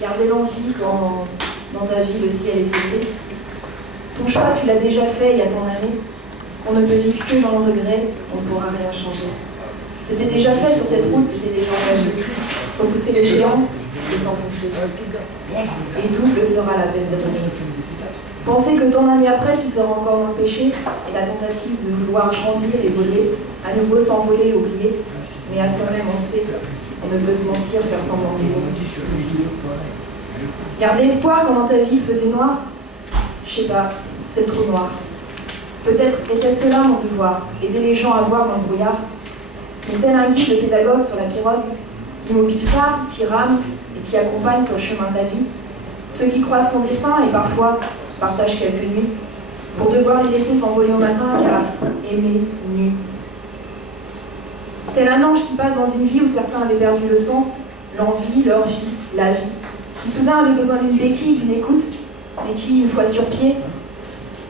Garder l'envie quand dans ta vie le ciel est élevé. Ton choix, tu l'as déjà fait il y a tant d'années, qu'on ne peut vivre que dans le regret, on ne pourra rien changer. C'était déjà fait sur cette route, t'étais déjà engagé. Repousser l'échéance, c'est s'enfoncer. Et double sera la peine de rêver. Penser que tant d'années après, tu seras encore moins péché, et la tentative de vouloir grandir et voler, à nouveau s'envoler et oublier, mais à soi-même on sait, on ne peut se mentir, faire semblant d'oublier. Garder espoir quand dans ta vie il faisait noir, je sais pas, c'est trop noir. Peut-être était-ce cela mon devoir, aider les gens à voir dans le brouillard. Mais tel un guide, le pédagogue sur la pirogue, immobile phare qui rame et qui accompagne sur le chemin de la vie, ceux qui croisent son destin et parfois partagent quelques nuits, pour devoir les laisser s'envoler au matin car aimer nu. Tel un ange qui passe dans une vie où certains avaient perdu le sens, l'envie, leur vie, la vie, qui soudain avaient besoin d'une béquille, d'une écoute, mais qui, une fois sur pied,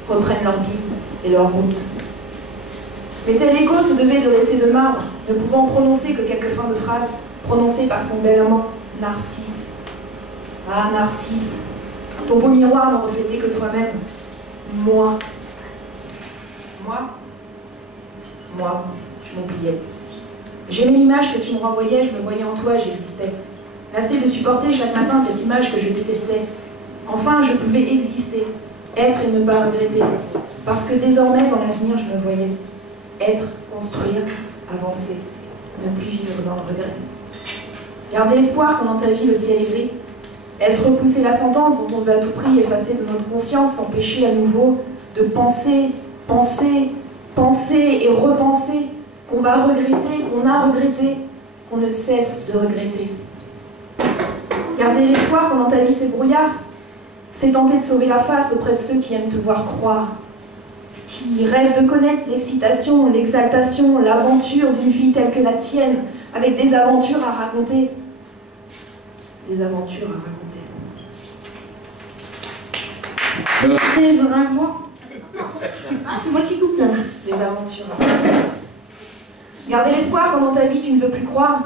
reprennent leur bille et leur route. Mais tel écho se devait de rester de marbre, ne pouvant prononcer que quelques fins de phrases, prononcées par son bel amant, Narcisse. Ah, Narcisse, ton beau miroir ne reflétait que toi-même. Moi. Moi, je m'oubliais. J'aimais l'image que tu me renvoyais, je me voyais en toi, j'existais. Lassé de supporter chaque matin cette image que je détestais. Enfin, je pouvais exister, être et ne pas regretter. Parce que désormais, dans l'avenir, je me voyais. Être, construire, avancer. Ne plus vivre dans le regret. Garder espoir quand dans ta vie le ciel est gris. Est-ce repousser la sentence dont on veut à tout prix effacer de notre conscience, s'empêcher à nouveau de penser, penser, penser et repenser, qu'on va regretter, qu'on a regretté, qu'on ne cesse de regretter. Garder l'espoir quand dans ta vie c'est brouillard, c'est tenter de sauver la face auprès de ceux qui aiment te voir croire, qui rêvent de connaître l'excitation, l'exaltation, l'aventure d'une vie telle que la tienne, avec des aventures à raconter. Des aventures à raconter. C'est vraiment... Ah, c'est moi qui coupe là. Des aventures à raconter. Garder l'espoir quand dans ta vie tu ne veux plus croire,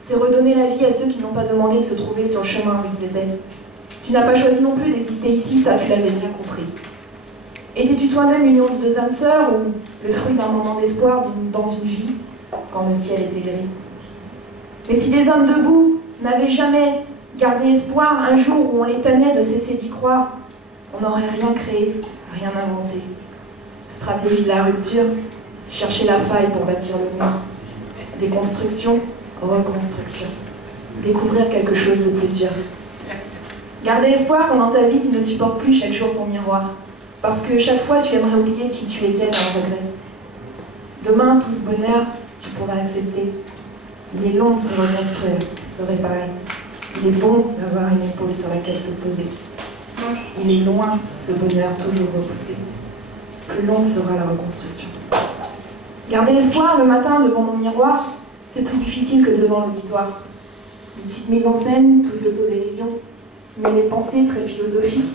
c'est redonner la vie à ceux qui n'ont pas demandé de se trouver sur le chemin où ils étaient. Tu n'as pas choisi non plus d'exister ici, ça tu l'avais bien compris. Étais-tu toi-même l'union de deux âmes sœurs ou le fruit d'un moment d'espoir dans une vie quand le ciel était gris? Mais si les hommes debout n'avaient jamais gardé espoir, un jour où on les tannait de cesser d'y croire, on n'aurait rien créé, rien inventé. Stratégie de la rupture, chercher la faille pour bâtir le mur. Déconstruction, reconstruction. Découvrir quelque chose de plus sûr. Garder espoir quand dans ta vie tu ne supportes plus chaque jour ton miroir. Parce que chaque fois tu aimerais oublier qui tu étais dans le regret. Demain, tout ce bonheur, tu pourras accepter. Il est long de se reconstruire, se réparer. Il est bon d'avoir une épaule sur laquelle se poser. Il est loin, ce bonheur toujours repoussé. Plus longue sera la reconstruction. Garder espoir le matin devant mon miroir, c'est plus difficile que devant l'auditoire. Une petite mise en scène, touche d'autodérision, mais les pensées très philosophiques.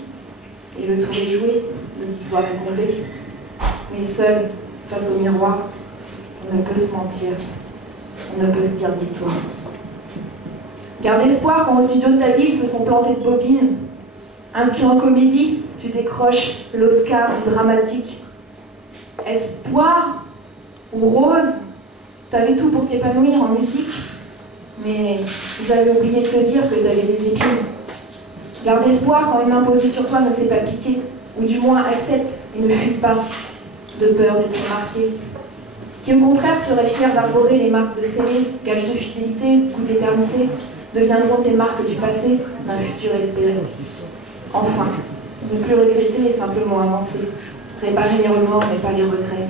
Et le tour est joué, l'auditoire est comblé. Mais seul, face au miroir, on ne peut se mentir, on ne peut se dire d'histoire. Garder espoir quand au studio de ta ville se sont plantées de bobines. Inscrit en comédie, tu décroches l'Oscar du dramatique. Espoir ou rose, t'avais tout pour t'épanouir en musique, mais vous avez oublié de te dire que t'avais des épines. Garde espoir quand une main posée sur toi ne s'est pas piquée, ou du moins accepte et ne fuit pas, de peur d'être marqué. Qui au contraire serait fier d'arborer les marques de scellés, gages de fidélité, goût d'éternité, deviendront tes marques du passé, d'un futur espéré. Enfin, ne plus regretter et simplement avancer. Réparer les remords mais pas les regrets.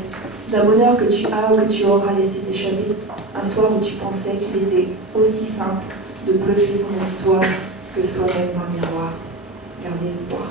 D'un bonheur que tu as ou que tu auras laissé s'échapper. Un soir où tu pensais qu'il était aussi simple de bluffer son auditoire que soi-même dans le miroir. Gardez espoir.